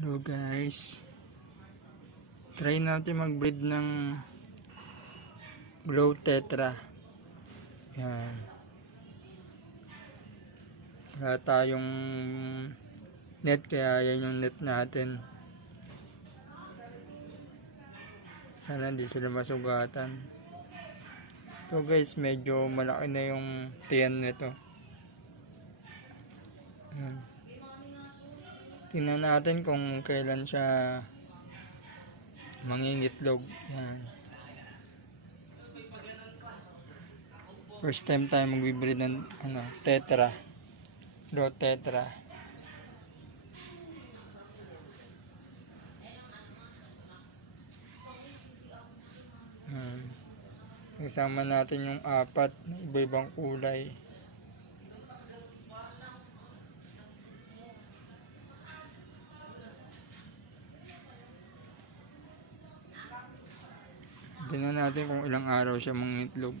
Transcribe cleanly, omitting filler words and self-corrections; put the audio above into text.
Hello guys, try natin mag-breed ng Glow Tetra. Yan, wala tayong net kaya yan yung net natin. Sana hindi sila masugatan. Ito guys, medyo malaki na yung tiyan nito. Yan, tingnan natin kung kailan siya mangingitlog. Yan, first time tayo magbibreed ng Tetra, Glow Tetra. Isama natin yung apat na iba-ibang kulay. Tingnan natin kung ilang araw siya mangitlog.